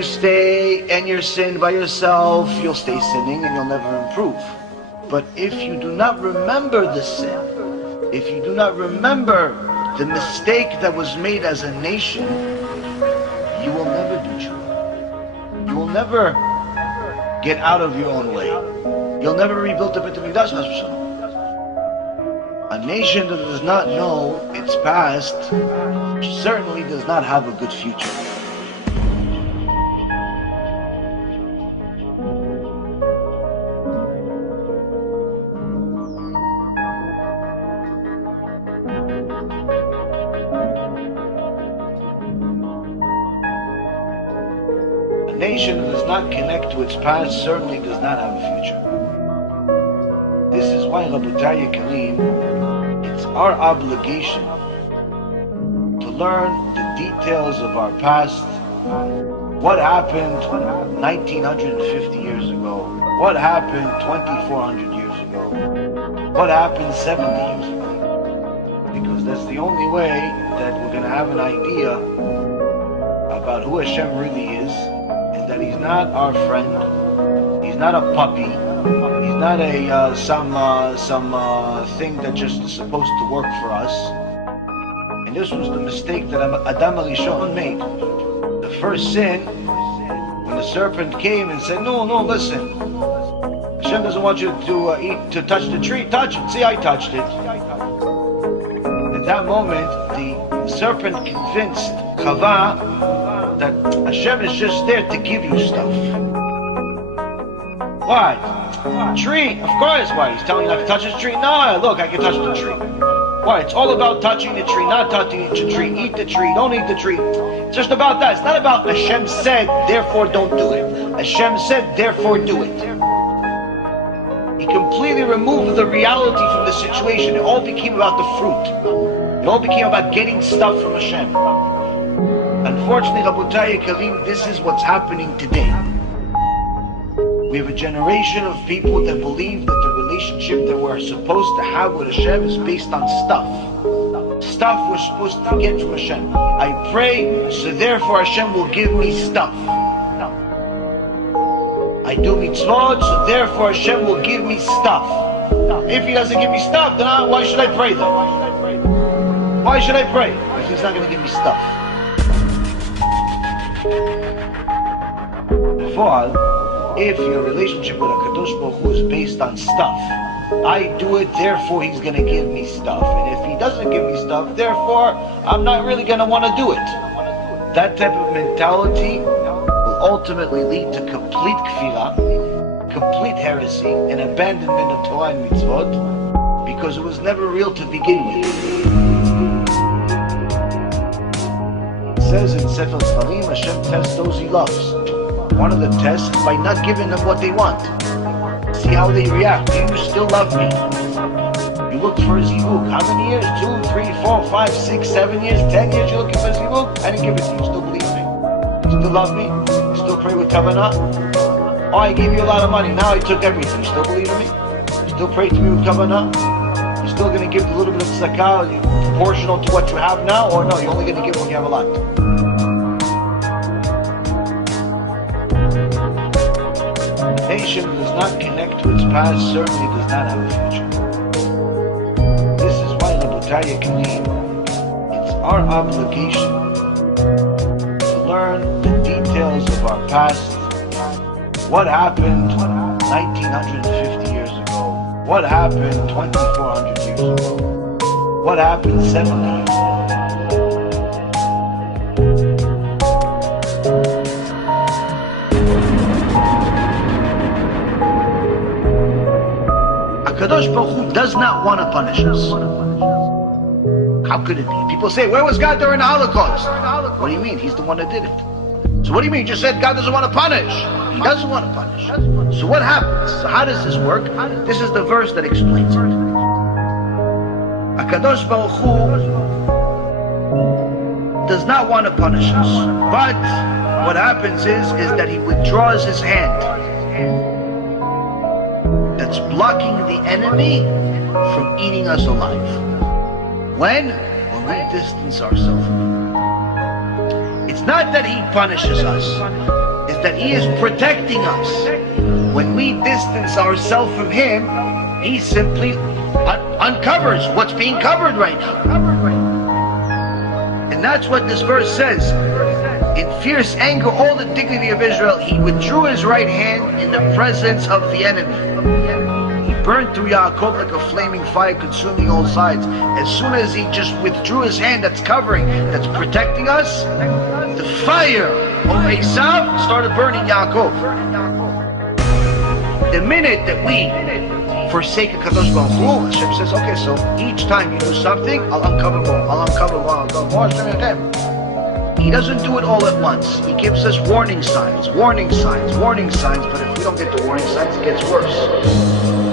you stay and you're sin by yourself, you'll stay sinning and you'll never improve. But if you do not remember the sin, if you do not remember the mistake that was made as a nation, you will never do TeShuva. You will never get out of your own way. You'll never rebuild the Beit HaMikdash, HaShem. A nation that does not know its past certainly does not have a good future. A nation that does not connect to its past certainly does not have a future. This is why, Rabotai Yekarim, it's our obligation to learn the details of our past. What happened 1950 years ago? What happened 2400 years ago? What happened 70 years ago? Because that's the only way that we're going to have an idea about who Hashem really is, and that He's not our friend, He's not a puppy, He's not a some thing that just is supposed to work for us. And this was the mistake that Adam HaRishon made. The first sin, when the serpent came and said, no, listen, Hashem doesn't want you to touch the tree. Touch it. See, I touched it. At that moment, the serpent convinced Chava that Hashem is just there to give you stuff. Why? Tree, of course. Why? He's telling you not to touch the tree? No, look, I can touch the tree. Why? It's all about touching the tree, not touching the tree. Eat the tree, don't eat the tree. It's just about that. It's not about Hashem said, therefore don't do it. Hashem said, therefore do it. He completely removed the reality from the situation. It all became about the fruit. It all became about getting stuff from Hashem. Unfortunately, Rabotai Yekarim, this is what's happening today. We have a generation of people that believe that the relationship that we're supposed to have with Hashem is based on stuff. Stuff we're supposed to get from Hashem. I pray, so therefore Hashem will give me stuff. I do mitzvot, so therefore Hashem will give me stuff. If He doesn't give me stuff, then why should I pray then? Why should I pray if He's not going to give me stuff? Therefore, if your relationship with HaKadosh Baruch Hu is based on stuff, I do it, therefore He's going to give me stuff. And if He doesn't give me stuff, therefore I'm not really going to want to do it. That type of mentality will ultimately lead to complete kfirah, complete heresy, and abandonment of Torah and mitzvot, because it was never real to begin with. It says in Sefer Sfarim, Hashem tests those He loves. One of the tests is by not giving them what they want. See how they react. Do you still love me? You looked for a zivug. How many years? 2, 3, 4, 5, 6, 7 years, 10 years you're looking for a zivug? I didn't give it to you. You still believe me? You still love me? You still pray with kavanah? Oh, I gave you a lot of money. Now I took everything. You still believe in me? You still pray to me with kavanah? You're still going to give a little bit of tzedakah proportional to what you have now? Or no, you're only going to give when you have a lot? A nation that does not connect to its past certainly does not have a future. This is why, Rabotai Yekarim, it's our obligation to learn the details of our past. What happened 1950 years ago? What happened 2400 years ago? What happened 70 years ago? Kadosh Baruch Hu does not want to punish us. How could it be? People say, where was God during the Holocaust? What do you mean? He's the one that did it. So what do you mean? You just said God doesn't want to punish. He doesn't want to punish. So what happens? So how does this work? This is the verse that explains it. Kadosh Baruch Hu does not want to punish us. But what happens is that He withdraws His hand. That's blocking the enemy from eating us alive. When we distance ourselves from Him. It's not that He punishes us. that He is protecting us. When we distance ourselves from Him, He simply uncovers what's being covered right now. And that's what this verse says. In fierce anger, all the dignity of Israel, He withdrew His right hand in the presence of the enemy. He burned through Yaakov like a flaming fire, consuming all sides. As soon as He just withdrew His hand that's covering, that's protecting us, the fire of Esav started burning Yaakov. The minute that we forsake a Kadosh Baruch Hu, Hashem says, okay, so each time you do something, I'll uncover more, I'll uncover more, I'll uncover more. He doesn't do it all at once. He gives us warning signs, but if we don't get the warning signs, it gets worse.